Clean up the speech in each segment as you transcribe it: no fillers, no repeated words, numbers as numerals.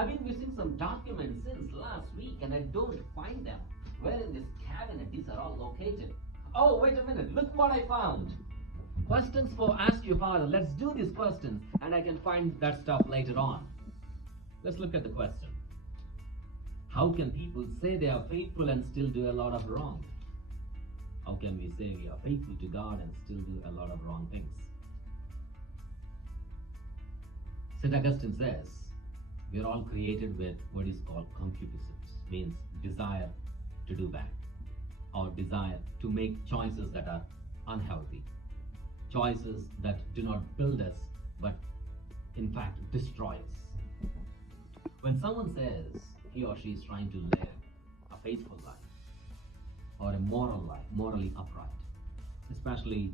I've been missing some documents since last week and I don't find them. Where in this cabinet these are all located? Oh, wait a minute. Look what I found. Questions for Ask Your Father. Let's do these questions and I can find that stuff later on. Let's look at the question. How can people say they are faithful and still do a lot of wrong? How can we say we are faithful to God and still do a lot of wrong things? St. Augustine says, we are all created with what is called concupiscence, means desire to do bad, or desire to make choices that are unhealthy, choices that do not build us, but in fact destroy us. When someone says he or she is trying to live a faithful life, or a moral life, morally upright, especially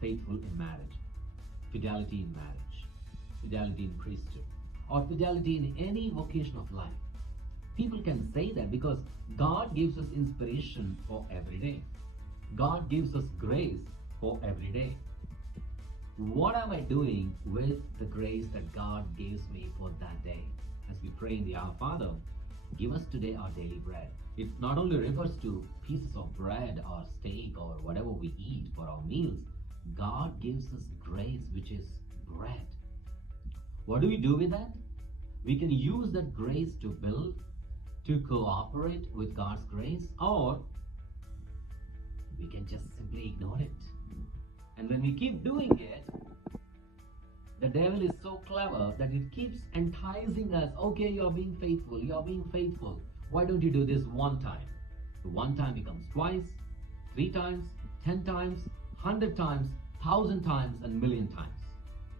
faithful in marriage, fidelity in marriage, fidelity in priesthood, or fidelity in any vocation of life. People can say that because God gives us inspiration for every day. God gives us grace for every day. What am I doing with the grace that God gives me for that day? As we pray in the Our Father, give us today our daily bread. It not only refers to pieces of bread or steak or whatever we eat for our meals. God gives us grace, which is bread. What do we do with that? We can use that grace to build, to cooperate with God's grace, or we can just simply ignore it. And when we keep doing it, the devil is so clever that it keeps enticing us. Okay, you're being faithful, you're being faithful. Why don't you do this one time? The one time becomes twice, 3 times, 10 times, 100 times, 1,000 times, and million times.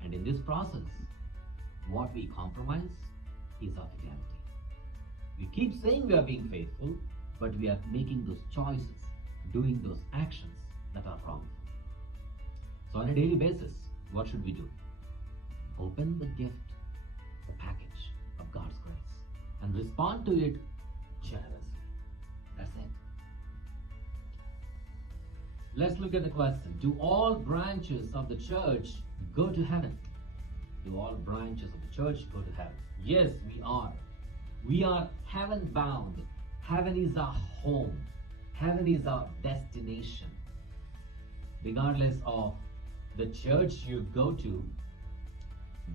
And in this process, what we compromise is our fidelity. We keep saying we are being faithful, but we are making those choices, doing those actions that are wrongful. So on a daily basis, what should we do? Open the gift, the package of God's grace, and respond to it generously. That's it. Let's look at the question. Do all branches of the church go to heaven? Do all branches of the church go to heaven? Yes, we are. We are heaven bound. Heaven is our home. Heaven is our destination. Regardless of the church you go to,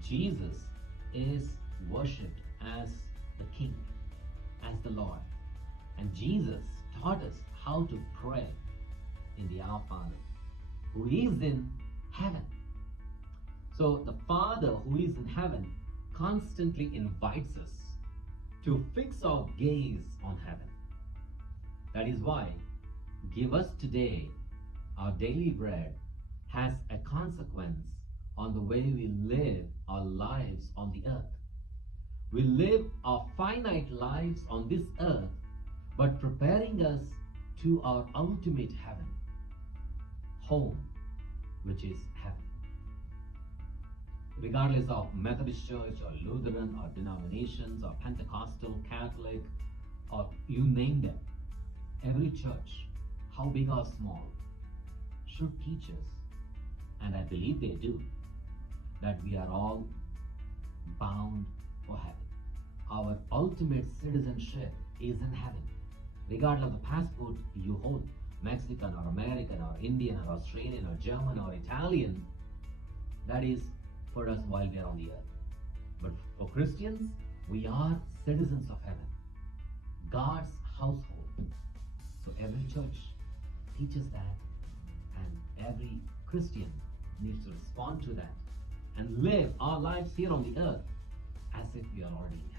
Jesus is worshipped as the King, as the Lord. And Jesus taught us how to pray in the Our Father, who is in heaven. So the Father who is in heaven constantly invites us to fix our gaze on heaven. That is why Give Us Today Our Daily Bread has a consequence on the way we live our lives on the earth. We live our finite lives on this earth, but preparing us to our ultimate heaven, home, which is heaven. Regardless of Methodist Church or Lutheran or denominations or Pentecostal, Catholic, or you name them, every church, how big or small, should teach us, and I believe they do, that we are all bound for heaven. Our ultimate citizenship is in heaven. Regardless of the passport you hold, Mexican or American or Indian or Australian or German or Italian, that is for us while we are on the earth. But for Christians, we are citizens of heaven, God's household. So every church teaches that, and every Christian needs to respond to that and live our lives here on the earth as if we are already in heaven.